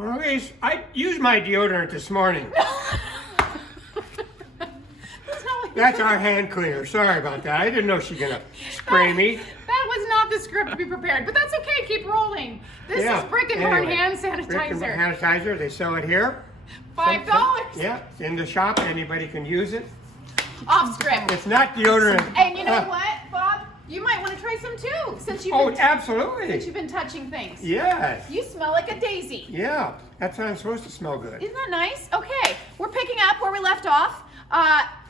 Maurice, I used my deodorant this morning. That's our hand cleaner. Sorry about that. I didn't know she was going to spray me. That was not the script to be prepared, but that's okay. Keep rolling. This is Brick and Barn hand sanitizer. Brick and Barn sanitizer. They sell it here. $5. Yeah, it's in the shop. Anybody can use it. Off script. It's not deodorant. And you know what, Bob? You might want to try some too, since you've been touching things. Yes. You smell like a daisy. Yeah, that's how I'm supposed to smell good. Isn't that nice? Okay, we're picking up where we left off.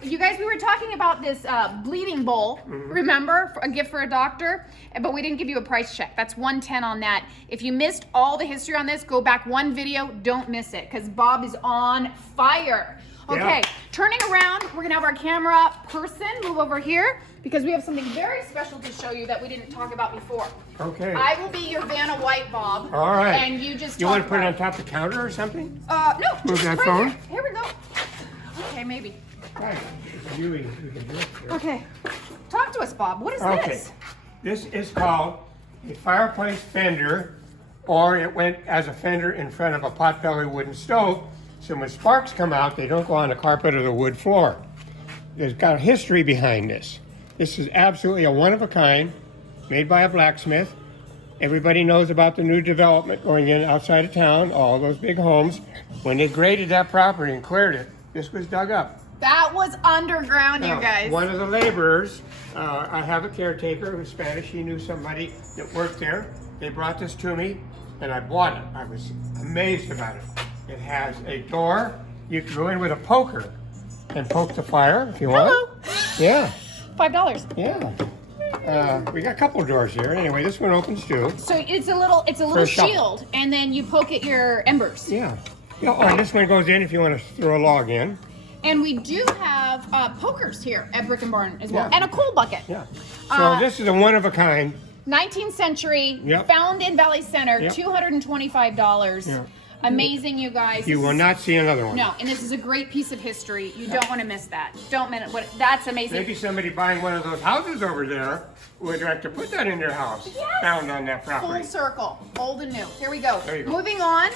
You guys, we were talking about this bleeding bowl, remember? A gift for a doctor, but we didn't give you a price check. That's $110 on that. If you missed all the history on this, go back one video, don't miss it, because Bob is on fire. Okay, turning around, we're gonna have our camera person move over here, because we have something very special to show you that we didn't talk about before. Okay. I will be your Vanna White, Bob. All right. And you just You want to put it on top of the counter or something? No. Move just that right phone? Here we go. Okay, maybe. Right. You can do it here. Okay. Talk to us, Bob. What is this? This is called a fireplace fender, or it went as a fender in front of a potbelly wooden stove. So when sparks come out, they don't go on the carpet or the wood floor. There's got a history behind this. This is absolutely a one-of-a-kind, made by a blacksmith. Everybody knows about the new development going in outside of town, all those big homes. When they graded that property and cleared it, this was dug up. That was underground, you guys. One of the laborers, I have a caretaker who's Spanish. He knew somebody that worked there. They brought this to me, and I bought it. I was amazed about it. It has a door. You can go in with a poker and poke the fire if you want. Hello. Yeah. $5. Yeah. We got a couple doors here. Anyway, this one opens too. So it's a little shield, and then you poke at your embers. Yeah. Yeah. Oh, and this one goes in if you want to throw a log in. And we do have pokers here at Brick and Barn as well, Yeah. and a coal bucket. Yeah. So this is a one-of-a-kind. 19th century, Yep. found in Valley Center, Yep. $225. Yeah. Amazing, you guys. You will not see another one. No, and this is a great piece of history. You don't want to miss that. Don't miss it. That's amazing. Maybe somebody buying one of those houses over there would like to put that in their house. Yes. Found on that property. Full circle, old and new. Here we go. There you go. Moving on.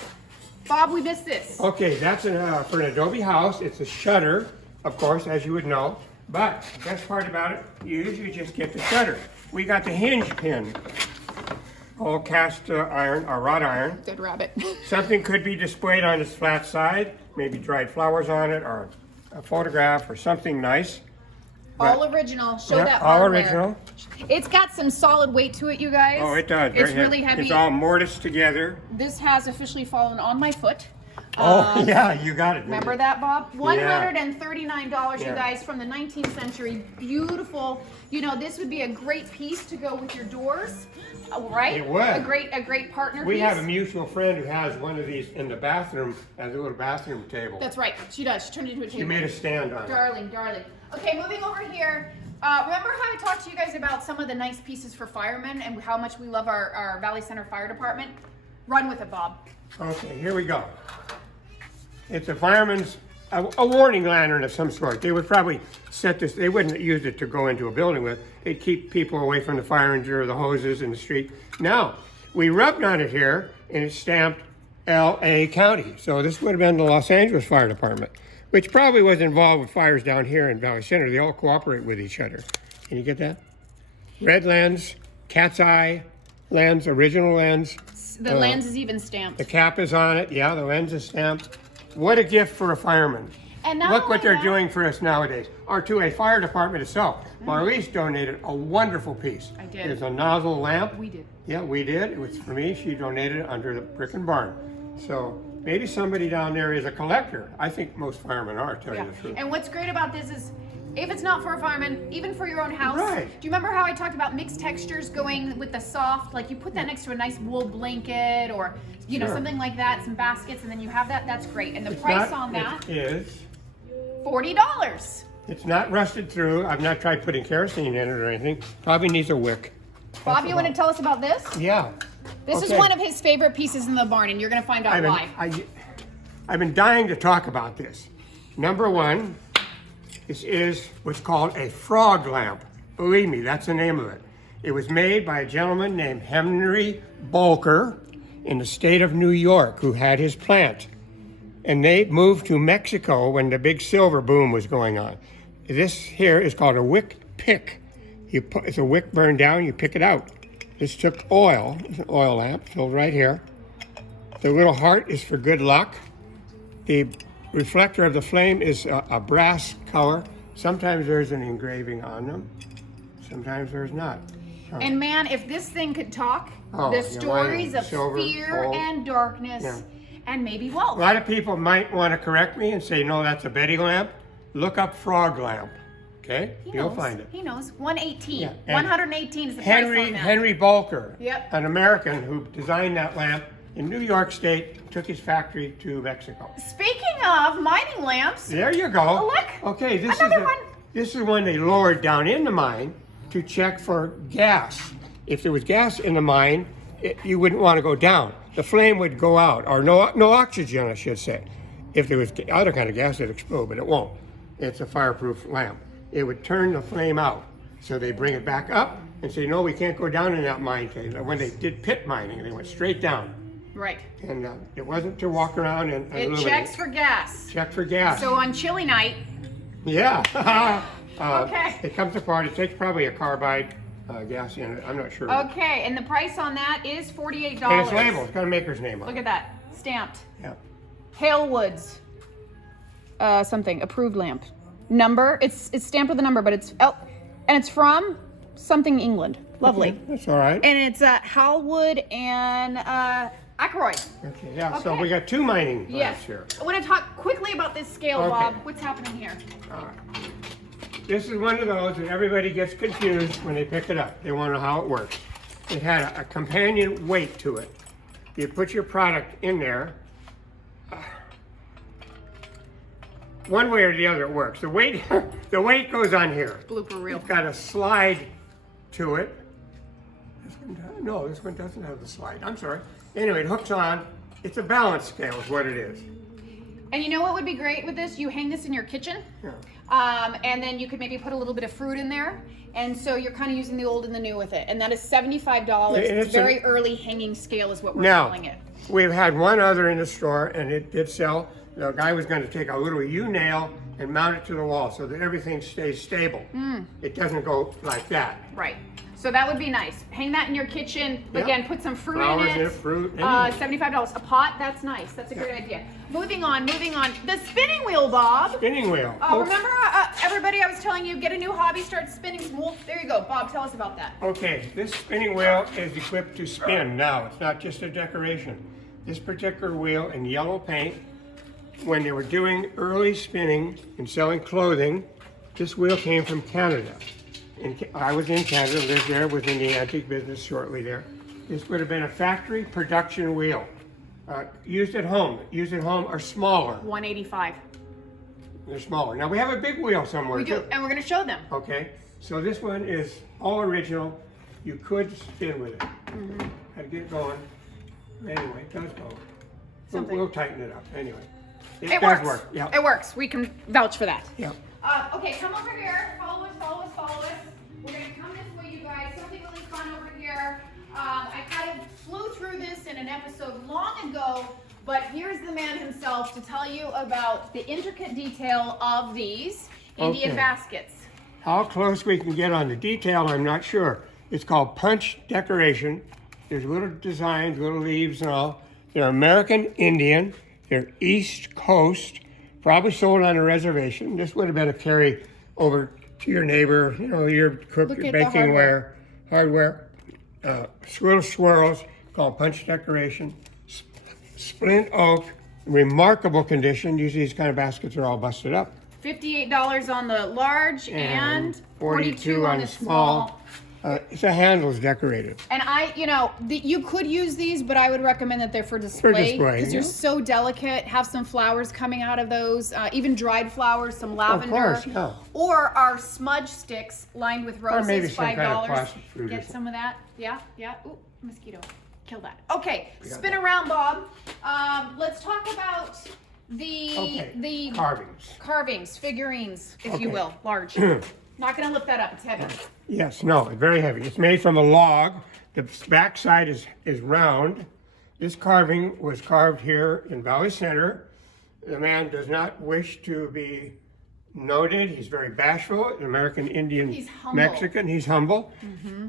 Bob, we missed this. Okay, that's for an adobe house. It's a shutter, of course, as you would know. But the best part about it, you usually just get the shutter. We got the hinge pin. All cast iron or wrought iron. Good rabbit. Something could be displayed on its flat side, maybe dried flowers on it, or a photograph, or something nice. All original. Show that all hardware. original. It's got some solid weight to it, you guys. Oh, it does. It's really heavy. It's all mortised together. This has officially fallen on my foot. Oh, yeah, you got it. Remember that, Bob? $139, you guys, from the 19th century. Beautiful. You know, this would be a great piece to go with your doors, right? It would. A great partner We piece. have a mutual friend who has one of these in the bathroom as a little bathroom table. That's right. She does. She turned it into a table. She made a stand on it. Darling. Okay, moving over here. Remember how I talked to you guys about some of the nice pieces for firemen and how much we love our Valley Center Fire Department? Run with it, Bob. Okay, here we go. It's a fireman's, a warning lantern of some sort. They would probably set this, they wouldn't use it to go into a building with. They'd keep people away from the fire engine or the hoses in the street. Now, we rubbed on it here and it's stamped L.A. County. So this would have been the Los Angeles Fire Department, which probably was involved with fires down here in Valley Center. They all cooperate with each other. Can you get that? Red lens, cat's eye lens, original lens. The lens is even stamped. The cap is on it. Yeah, the lens is stamped. What a gift for a fireman. And look what they're doing for us nowadays. Or to a fire department itself. Marlise donated a wonderful piece. I did. There's a nozzle lamp. We did. Yeah, we did. It was for me. She donated it under the Brick and Barn. So maybe somebody down there is a collector. I think most firemen are, to tell you the truth. And what's great about this is, if it's not for a fireman, even for your own house. Right. Do you remember how I talked about mixed textures going with the soft? Like you put that next to a nice wool blanket or, you know, something like that, some baskets, and then you have that. That's great. And the price on that is $40. It's not rusted through. I've not tried putting kerosene in it or anything. Probably needs a wick. Bob, you want to tell us about this? Yeah. This is one of his favorite pieces in the barn, and you're going to find out why. I've been dying to talk about this. Number one, this is what's called a frog lamp. Believe me, that's the name of it. It was made by a gentleman named Henry Bolker in the state of New York who had his plant. And they moved to Mexico when the big silver boom was going on. This here is called a wick pick. It's a wick burned down, you pick it out. This took oil. It's an oil lamp filled right here. The little heart is for good luck. The reflector of the flame is a brass color. Sometimes there's an engraving on them. Sometimes there's not. And man, if this thing could talk, Oh, the yeah, stories of silver, fear gold. and darkness Yeah. and maybe A wealth. lot of people might want to correct me and say, no, that's a Betty lamp. Look up frog lamp, okay? He You'll knows. find it. He knows. 118. Yeah, and 118 is the price on that. Henry Bulker, Yep. an American who designed that lamp in New York State, took his factory to Mexico. Speaking of mining lamps, There you go. Oh, look. Okay, Another one. This is one they lowered down in the mine to check for gas. If there was gas in the mine, you wouldn't want to go down. The flame would go out, or no oxygen, I should say. If there was other kind of gas, it'd explode, but it won't. It's a fireproof lamp. It would turn the flame out. So they bring it back up and say, no, we can't go down in that mine. When they did pit mining, they went straight down. right. And it wasn't to walk around and It illuminate. checks for gas. Check for gas. So on chilly night, Yeah. Okay. It comes apart. It takes probably a carbide gas in it. I'm not sure. okay, and the price on that is $48. And it's labeled. It's got a maker's name on Look it. at that, stamped. Yeah. Halewoods, something approved lamp. Number, it's stamped with a number, but it's and it's from something England. Lovely. Okay, that's all right. And it's Halwood and Ackroyd. Okay, yeah. So Okay. we got two mining Yes. lamps here. I want to talk quickly about this scale, Okay. Bob. What's happening here? All right. This is one of those that everybody gets confused when they pick it up. They want to know how it works. It had a companion weight to it. You put your product in there. One way or the other it works. The weight, the weight goes on here. Blooper reel. It's got a slide to it. No, this one doesn't have the slide. I'm sorry. Anyway, it hooks on. It's a balance scale is what it is. And you know what would be great with this? You hang this in your kitchen, and then you could maybe put a little bit of fruit in there. And so you're kind of using the old and the new with it. And that is $75. And It's it's a- very early hanging scale is what we're Now, calling it. we've had one other in the store, and it did sell. The guy was going to take a little U-nail and mount it to the wall so that everything stays stable. It doesn't go like that. Right. So that would be nice. Hang that in your kitchen. Yeah. Again, put some fruit Flowers in in it. it, fruit, $75 a pot. That's nice. That's a great idea. Moving on. The spinning wheel, Bob. Spinning wheel. Remember, everybody, I was telling you, get a new hobby, start spinning some wool. There you go, Bob. Tell us about that. Okay, this spinning wheel is equipped to spin now. It's not just a decoration. This particular wheel in yellow paint, when they were doing early spinning and selling clothing, this wheel came from Canada. I was in Canada, lived there, was in the antique business shortly there. This would have been a factory production wheel. Used at home are smaller. $185. They're smaller. Now we have a big wheel somewhere We do, too. and we're going to show them. Okay, so this one is all original. You could spin with it. Had to get it going. Anyway, it does go. Something. We'll tighten it up. Anyway, it It does works. work. Yeah. It works. We can vouch for that. Yeah. Okay, come over here. Follow us, follow us, follow us. We're going to come this way, you guys. Something really fun over here. I kind of flew through this in an episode long ago, but here's the man himself to tell you about the intricate detail of these Indian Okay. baskets. How close we can get on the detail, I'm not sure. It's called punch decoration. There's little designs, little leaves and all. They're American Indian. They're East Coast. Probably sold on a reservation. This would have been a carry over to your neighbor, your cook, Look your at the baking hardware. Little swirls called punch decoration. Splint oak, remarkable condition. Usually these kind of baskets are all busted up. $58 on the large and $42 on the small. The handle's decorated. And you could use these, but I would recommend that they're for display display, because they're so delicate. Have some flowers coming out of those, even dried flowers, some lavender, course, yeah. or our smudge sticks lined with roses. maybe some $5. kind of plastic fruit or Get something. some of that. Yeah. Ooh, mosquito. Kill that. Okay, spin around, Bob. Let's talk about the Carvings. figurines, if you Okay. will, large. Not gonna lift that up. It's heavy. Yes, no, it's very heavy. It's made from a log. The back side is round. This carving was carved here in Valley Center. The man does not wish to be noted. He's very bashful, an American Indian He's humble. Mexican. He's humble.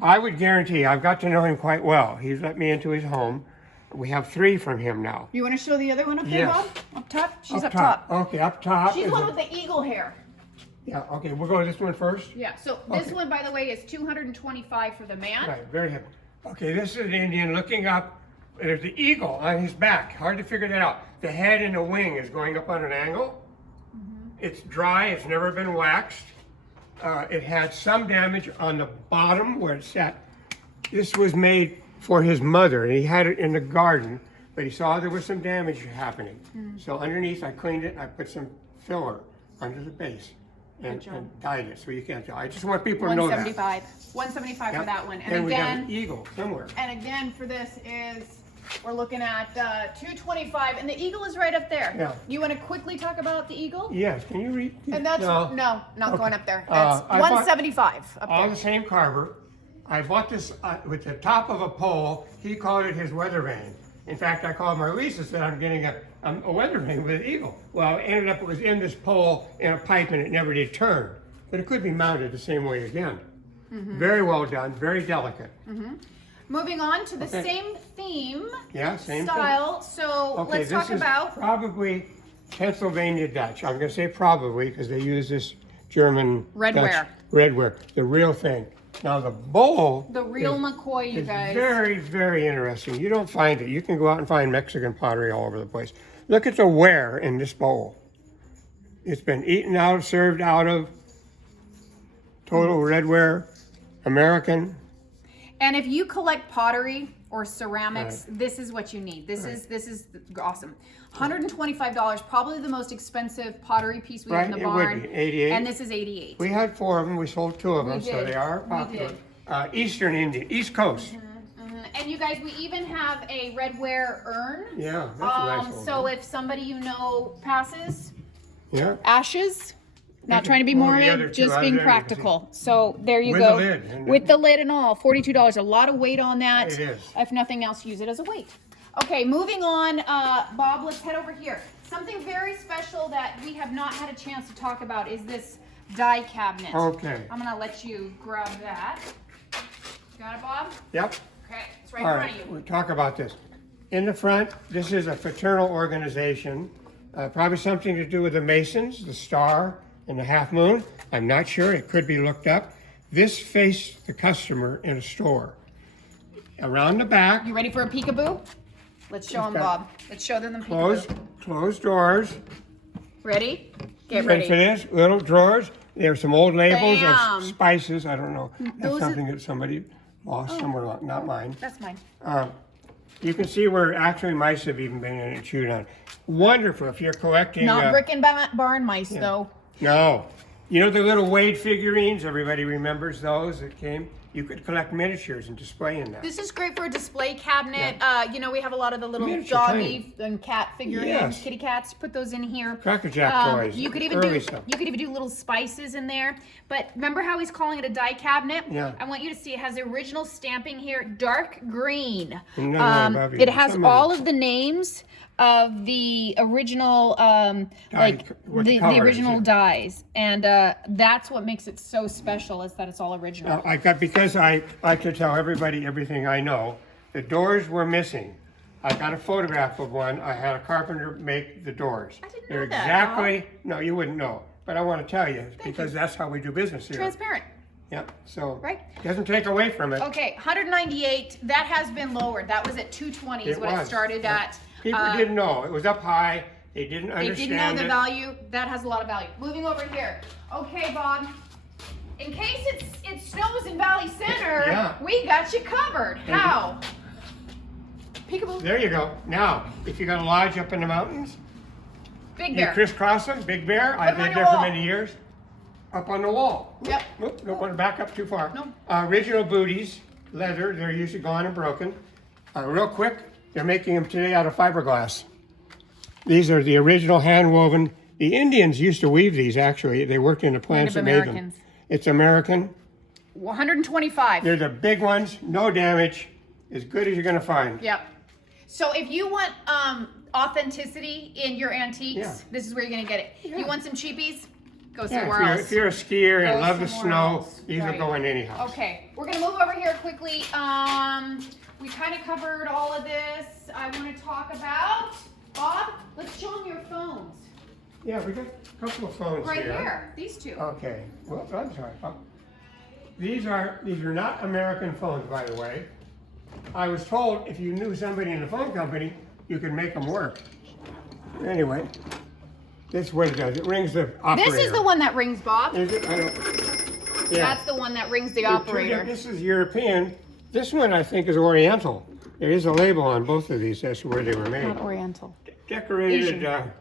I would guarantee, I've got to know him quite well. He's let me into his home. We have 3 from him now. You want to show the other one up there, Yes. Bob? Up top? She's up top. Okay, up top. She's is the one a- with the eagle hair. Yeah, okay, we'll go to this one first. Yeah, so this Okay. one, by the way, is $225 for the man. Right, very happy. Okay, this is an Indian looking up. There's the eagle on his back. Hard to figure that out. The head and the wing is going up on an angle. It's dry. It's never been waxed. It had some damage on the bottom where it sat. This was made for his mother, and he had it in the garden, but he saw there was some damage happening. So underneath, I cleaned it, and I put some filler under the base and dyed it so you can't tell. I just want people to know that. $175. $175 for Yep. that one. And And we got again, an eagle somewhere. and again for this is, we're looking at $225, and the eagle is right up there. Yeah. You want to quickly talk about the eagle? Yes, can you read? And that's, No. no, not Okay. going up there. That's I bought- $175 up All there. the same carver. I bought this with the top of a pole. He called it his weather vane. In fact, I called Marlise and said, I'm getting a weather vane with an eagle. Well, it ended up it was in this pole in a pipe and it never did turn. But it could be mounted the same way again. Very well done, very delicate. Moving on to the Okay. same theme Yeah, same thing. style. So Okay, let's this talk is about, probably Pennsylvania Dutch. I'm going to say probably because they use this German Red-ware. Dutch red-ware, the real thing. Now the bowl the real McCoy, you is guys. very, very interesting. You don't find it. You can go out and find Mexican pottery all over the place. Look at the ware in this bowl. It's been eaten out, served out of. Total red-ware, American. And if you collect pottery or ceramics, this is what you need. This is awesome. $125, probably the most expensive pottery piece we have in the Right, it would barn. be, 88. And this is 88. We had 4 of them. We sold 2 of them, so did. they are We popular. did. Eastern Indian, East Coast. And you guys, we even have a red-ware urn. Yeah, that's a nice one. So if somebody you know passes, Yeah. ashes, not trying to be Well, the other morbid, two just out being there you can practical. So there you With go. the lid, and With the lid and all, $42. A lot of weight on that. It is. If nothing else, use it as a weight. Okay, moving on, Bob, let's head over here. Something very special that we have not had a chance to talk about is this die cabinet. Okay. I'm gonna let you grab that. Got it, Bob? Yep. Okay, it's right in All front right, of you. we'll talk about this. In the front, this is a fraternal organization. Probably something to do with the Masons, the star, and the half moon. I'm not sure. It could be looked up. This faced the customer in a store. Around the back, You ready for a peekaboo? Let's show them, got- Bob. Let's show them the closed, peekaboo. closed doors. Ready? Get Ready for ready. this? Little drawers. There's some old labels Bam. of spices. I don't know. That's Those are- something that somebody lost somewhere, not mine. That's mine. You can see where actually mice have even been in and chewed on. Wonderful if you're collecting. Not brick and barn mice, though. No. You know the little Wade figurines? Everybody remembers those that came? You could collect miniatures and display in that. This is great for a display cabinet. You know, we have a lot of the little Miniature, doggy and cat figurines, Yes. kitty cats. Put those in here. Cracker Jack toys. You could even early do stuff. little spices in there. But remember how he's calling it a die cabinet? Yeah. I want you to see it has the original stamping here, dark green. No, above you. It has Some of all it. of the names of the original, like what the color is original it? dies, and that's what makes it so special is that it's all original. Because I like to tell everybody everything I know, the doors were missing. I got a photograph of one. I had a carpenter make the doors. I didn't They're know that, exactly, no, you wouldn't know. But I want to tell you, because that's how we do business here. Transparent. Yep, so. Right. Doesn't take away from it. Okay, 198. That has been lowered. That was at 220 is It what it was. started at. People didn't know. It was up high. They didn't They understand didn't know the it. value. That has a lot of value. Moving over here. Okay, Bob. In case it snows in Valley Center, Yeah. we got you covered. How? Peekaboo. There you go. Now, if you got a lodge up in the mountains, Big you Bear. crisscross them, Big Bear. Put I've 'em on lived your there for wall. many years. Up on the wall. Yep. Nope, don't want to back up too far. No. Original booties, leather, they're usually gone and broken. Real quick, they're making them today out of fiberglass. These are the original hand-woven. The Indians used to weave these, actually. They worked in the plants that Native made them. Americans. It's American. 125. They're the big ones, no damage, as good as you're going to find. Yep. So if you want authenticity in your antiques, Yeah. this is where you're gonna get it. Yeah. You want some cheapies? Go Yeah, somewhere else. if you're a skier and Go love the somewhere snow, else. these will Right. go in any house. Okay, we're gonna move over here quickly. We kind of covered all of this. I want to talk about, Bob, let's show them your phones. Yeah, we got a couple of phones Right here. here, these two. Okay. Well, I'm sorry. These are not American phones, by the way. I was told if you knew somebody in the phone company, you could make them work. Anyway, this is what it does. It rings the operator. This is the one that rings, Bob. Is it? I don't. Yeah. That's the one that rings the They're two operator. This is European. This one I think is Oriental. There is a label on both of these as to where they were made. Not Oriental. Decorated. Asian.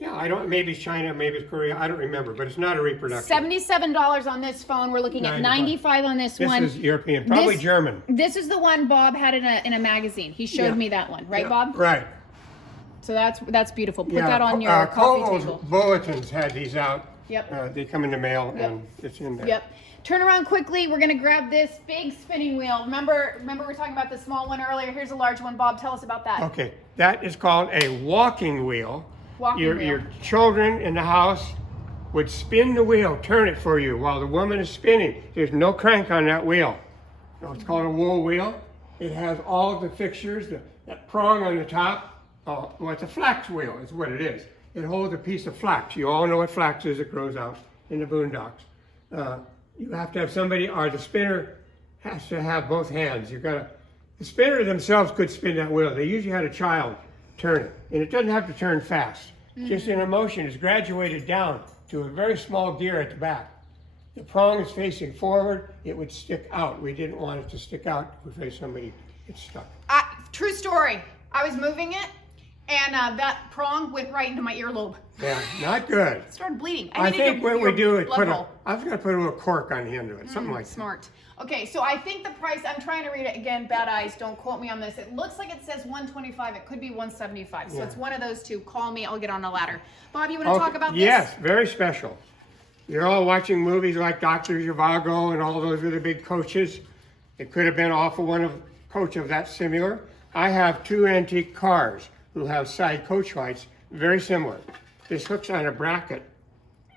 Yeah, I don't. Maybe it's China, maybe it's Korea. I don't remember, but it's not a reproduction. $77 on this phone. We're looking at 95 on this one. This is European, probably This- German. This is the one Bob had in a magazine. He showed Yeah. me that one, right, Yeah, Bob? Right. So that's beautiful. Put that on your coffee Kohl's table. Bulletins had these out. Yep. They come in the mail Yep. and it's in there. Yep. Turn around quickly. We're gonna grab this big spinning wheel. Remember we were talking about the small one earlier. Here's a large one. Bob, tell us about that. Okay, that is called a walking wheel. Walking wheel. Your children in the house would spin the wheel, turn it for you while the woman is spinning. There's no crank on that wheel. No, it's called a wool wheel. It has all of the fixtures, that prong on the top. Well, it's a flax wheel is what it is. It holds a piece of flax. You all know what flax is. It grows out in the boondocks. You have to have somebody, or the spinner has to have both hands. The spinner themselves could spin that wheel. They usually had a child turn it. And it doesn't have to turn fast. Just in a motion, it's graduated down to a very small gear at the back. The prong is facing forward, it would stick out. We didn't want it to stick out in case somebody gets stuck. True story. I was moving it, and that prong went right into my earlobe. Yeah, not good. It started bleeding. I needed think what your we do is blood roll. I was gonna put a little cork on the end of it, something like that. Smart. Okay, so I think the price, I'm trying to read it again, bad eyes, don't quote me on this. It looks like it says 125, it could be 175. So Yeah. it's one of those two. Call me, I'll get on a ladder. Bob, you want to talk about this? Yes, very special. You're all watching movies like Dr. Zhivago and all those other big coaches. It could have been off of coach of that similar. I have two antique cars who have side coach lights, very similar. This hooks on a bracket,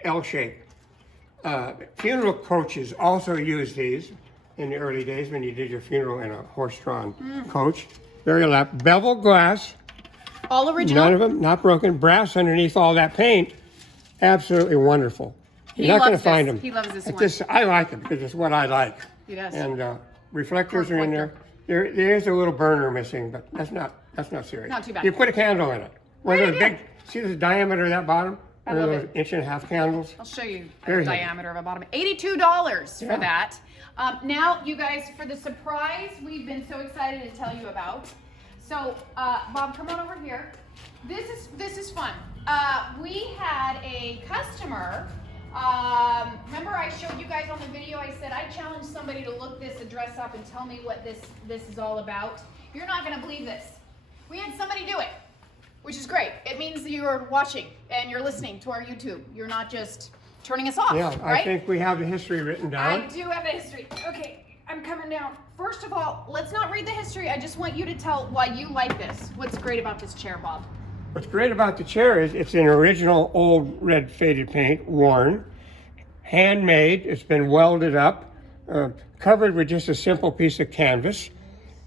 L shape. Funeral coaches also use these in the early days when you did your funeral in a horse-drawn coach. Very elaborate. Bevel glass, All original? none of them, not broken. Brass underneath all that paint. Absolutely wonderful. You're not going to loves find this. them. He loves this It's one. just, I like it because it's what I like. He does. And reflectors are in there. There is a little burner missing, but that's not serious. Not too bad. You put a candle in it. One Great of those idea. big, see the diameter of that bottom? I One of love those it. 1.5-inch candles. I'll show you Very the heavy. diameter of a bottom. $82 Yeah. for that. Now, you guys, for the surprise we've been so excited to tell you about. So, Bob, come on over here. This is fun. We had a customer. Remember I showed you guys on the video, I said I challenged somebody to look this address up and tell me what this is all about. You're not going to believe this. We had somebody do it, which is great. It means that you're watching and you're listening to our YouTube. You're not just turning us off, Yeah, right? I think we have the history written I down. do have a history. Okay, I'm coming down. First of all, let's not read the history. I just want you to tell why you like this. What's great about this chair, Bob? What's great about the chair is it's an original old red faded paint, worn, handmade. It's been welded up, covered with just a simple piece of canvas.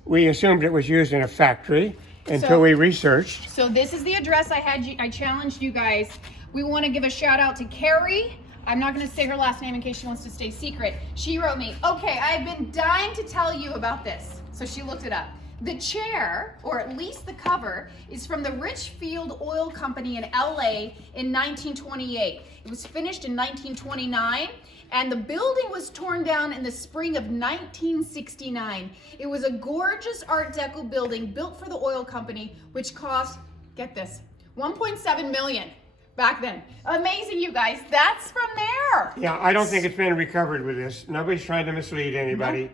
We assumed it was used in a factory until So- we researched. So this is the address I challenged you guys. We want to give a shout out to Carrie. I'm not going to say her last name in case she wants to stay secret. She wrote me, okay, I've been dying to tell you about this. So she looked it up. The chair, or at least the cover, is from the Richfield Oil Company in LA in 1928. It was finished in 1929, and the building was torn down in the spring of 1969. It was a gorgeous Art Deco building built for the oil company, which cost, get this, $1.7 million back then. Amazing, you guys. That's from there. Yeah, I don't think it's been recovered with this. Nobody's trying to mislead anybody.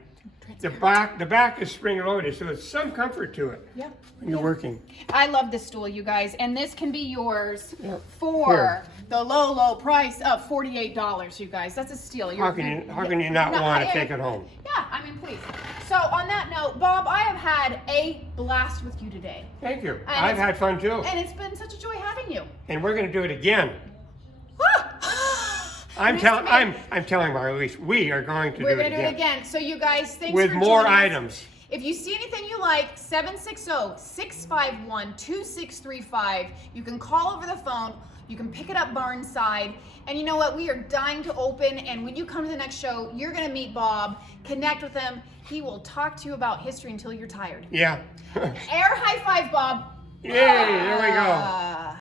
The back is spring loaded, so there's some comfort to it Yeah. when you're working. I love this stool, you guys, and this can be yours Yeah. for Here. the low price of $48, you guys. That's a steal. How can you not want to take it home? Yeah, I mean, please. So on that note, Bob, I have had a blast with you today. Thank you. And I've had fun too. And it's been such a joy having you. And we're going to do it again. I'm telling Mark, at least we are going to do it again. We're going to do it again. So you guys, thanks with for more joining us. items. If you see anything you like, 760-651-2635. You can call over the phone. You can pick it up Barnside. And you know what? We are dying to open. And when you come to the next show, you're going to meet Bob, connect with him. He will talk to you about history until you're tired. Yeah. Air high five, Bob. Yay, there we go.